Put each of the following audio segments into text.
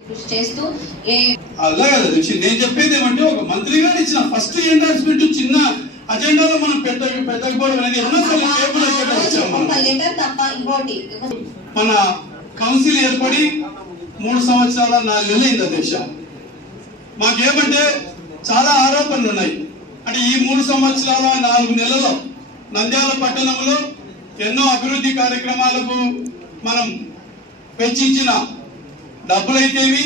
అలాగే నేను చెప్పేది ఏమంటే ఒక మంత్రి గారు ఇచ్చిన ఫస్ట్ ఎండార్స్మెంట్ చిన్న అజెండాలో మనం పెట్టకపోవడం అనేది మన కౌన్సిల్ ఏర్పడి 3 సంవత్సరాల 4 నెలలు అయింది అధ్యక్ష. మాకేమంటే చాలా ఆరోపణలు ఉన్నాయి. అంటే ఈ 3 సంవత్సరాల 4 నెలల్లో నంద్యాల పట్టణంలో ఎన్నో అభివృద్ధి కార్యక్రమాలకు మనం వెచ్చించిన డబ్బులైతేమి,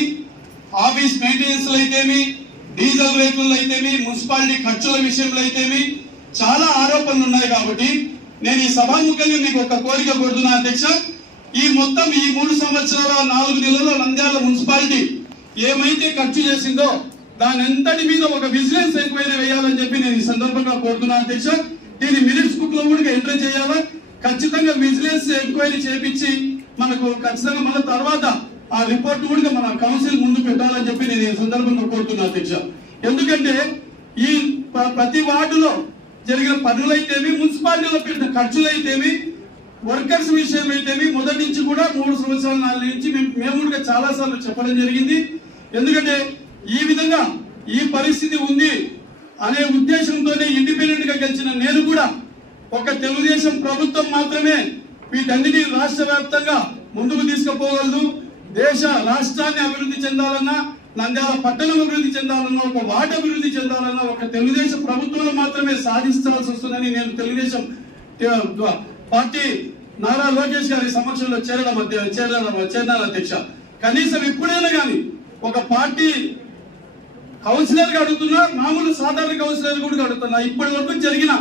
ఆఫీస్ మెయింటెనెన్స్ అయితేమి, డీజిల్ రేట్లలో అయితేమి, మున్సిపాలిటీ ఖర్చుల విషయంలో అయితేమి చాలా ఆరోపణలు ఉన్నాయి. కాబట్టి నేను ఈ సభాముఖంగా మీకు ఒక కోరిక కోరుతున్నా అధ్యక్ష. ఈ మొత్తం ఈ 3 సంవత్సరాల 4 నెలల్లో నంద్యాల మున్సిపాలిటీ ఏమైతే ఖర్చు చేసిందో దాని అంతటి మీద ఒక విజిలెన్స్ ఎంక్వైరీ వేయాలని చెప్పి నేను ఈ సందర్భంగా కోరుతున్నా అధ్యక్ష. దీని మినిట్స్ బుక్ లో కూడా ఎంటర్ చేయాలా, ఖచ్చితంగా విజిలెన్స్ ఎంక్వైరీ చేపించి మనకు ఖచ్చితంగా మన తర్వాత ఆ రిపోర్ట్ కూడా మన కౌన్సిల్ ముందు పెట్టాలని చెప్పి నేను ఈ సందర్భంగా కోరుతున్నా అధ్యక్ష. ఎందుకంటే ఈ ప్రతి వార్డులో జరిగిన పనులైతేమి, మున్సిపాలిటీలో పెట్టిన ఖర్చులైతేమి, వర్కర్స్ విషయం అయితేమి మొదటి నుంచి కూడా 3 సంవత్సరాల 4 నుంచి మేము కూడా చాలా సార్లు చెప్పడం జరిగింది. ఎందుకంటే ఈ విధంగా ఈ పరిస్థితి ఉంది అనే ఉద్దేశంతోనే ఇండిపెండెంట్ గా గెలిచిన నేను కూడా ఒక తెలుగుదేశం ప్రభుత్వం మాత్రమే వీటన్నిటి రాష్ట్ర వ్యాప్తంగా ముందుకు తీసుకుపోగలదు. దేశ రాష్ట్రాన్ని అభివృద్ధి చెందాలన్నా, నంద్యాల పట్టణం అభివృద్ధి చెందాలన్నా, ఒక వార్డు అభివృద్ధి చెందాలన్నా ఒక తెలుగుదేశం ప్రభుత్వంలో మాత్రమే సాధించాల్సి వస్తుందని నేను తెలుగుదేశం పార్టీ నారా లోకేష్ గారి సమక్షంలో చేరాను అధ్యక్ష. కనీసం ఎప్పుడైనా కానీ ఒక పార్టీ కౌన్సిలర్ గా అడుగుతున్నా, మామూలు సాధారణ కౌన్సిలర్ కూడా అడుగుతున్నా, ఇప్పటి వరకు జరిగిన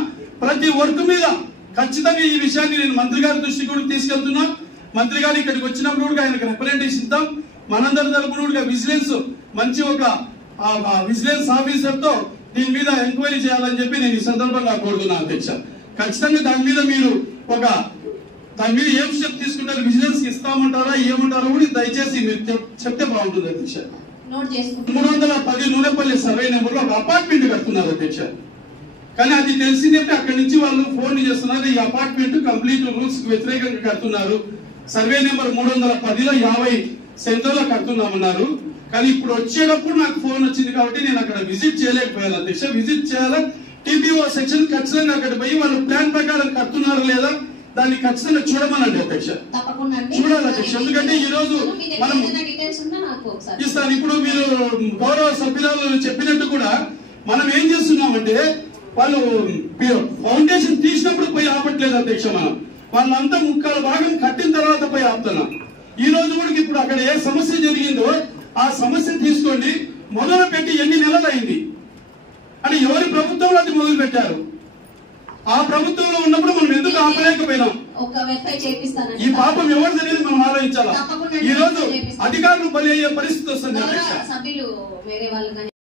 ప్రతి వర్క్ మీద ఖచ్చితంగా ఈ విషయాన్ని నేను మంత్రి గారి దృష్టికి కూడా తీసుకెళ్తున్నా. మంత్రి గారు ఇక్కడికి వచ్చినప్పుడు కూడా ఆయనకు రిప్రజెంటేషన్ ఇద్దాం. మనందరి తరపున కూడా విజిలెన్స్ మంచి ఒక విజిలెన్స్ ఆఫీసర్ తో దీని మీద ఎంక్వైరీ చేయాలని చెప్పి నేను ఈ సందర్భంగా కోరుతున్నాను అధ్యక్ష. ఖచ్చితంగా దాని మీద మీరు దాని మీద ఏం స్టెప్ తీసుకుంటారు, విజిలెన్స్ ఇస్తామంటారా ఏమంటారో కూడా దయచేసి మీరు చెప్తే బాగుంటుంది అధ్యక్ష. 310 నూనెపల్లి సర్వే నెంబర్ లో ఒక అపార్ట్మెంట్ కడుతున్నారు అధ్యక్ష. కానీ అది తెలిసిందంటే అక్కడి నుంచి వాళ్ళు ఫోన్ చేస్తున్నారు, ఈ అపార్ట్మెంట్ కంప్లీట్ రూల్స్ వ్యతిరేకంగా కడుతున్నారు, సర్వే నెంబర్ 310లో 50 సెంటర్లో కడుతున్నామన్నారు. కానీ ఇప్పుడు వచ్చేటప్పుడు నాకు ఫోన్ వచ్చింది కాబట్టి నేను అక్కడ విజిట్ చేయలేకపోయాను అధ్యక్ష. విజిట్ చేయాలా, టీపీఓ సెక్షన్ ఖచ్చితంగా అక్కడ పోయి వాళ్ళు ప్లాన్ ప్రకారం కడుతున్నారు లేదా దాన్ని ఖచ్చితంగా చూడమనండి అధ్యక్ష. చూడాలి అధ్యక్ష. ఎందుకంటే ఈ రోజు మనం ఇస్తాను. ఇప్పుడు మీరు గౌరవ సభ్యులు చెప్పినట్టు కూడా మనం ఏం చేస్తున్నామంటే వాళ్ళు ఫౌండేషన్ తీసినప్పుడు పోయి ఆపట్లేదు అధ్యక్ష. మనం వాళ్ళంతా ముక్కాల భాగం కట్టిన తర్వాత పోయి ఆపుతున్నాం. ఈ రోజు కూడా ఇప్పుడు అక్కడ ఏ సమస్య జరిగిందో ఆ సమస్య తీసుకోండి, మొదలు పెట్టి ఎన్ని నెలలు అయింది అని ఎవరి ప్రభుత్వంలో అది మొదలు పెట్టారు, ఆ ప్రభుత్వంలో ఉన్నప్పుడు మనం ఎందుకు ఆపలేకపోయినాం? ఈ పాపం ఎవరు జరిగింది మనం ఆలోచించాలా. ఈ రోజు అధికారులు బలి అయ్యే పరిస్థితి వస్తుంది అధ్యక్ష.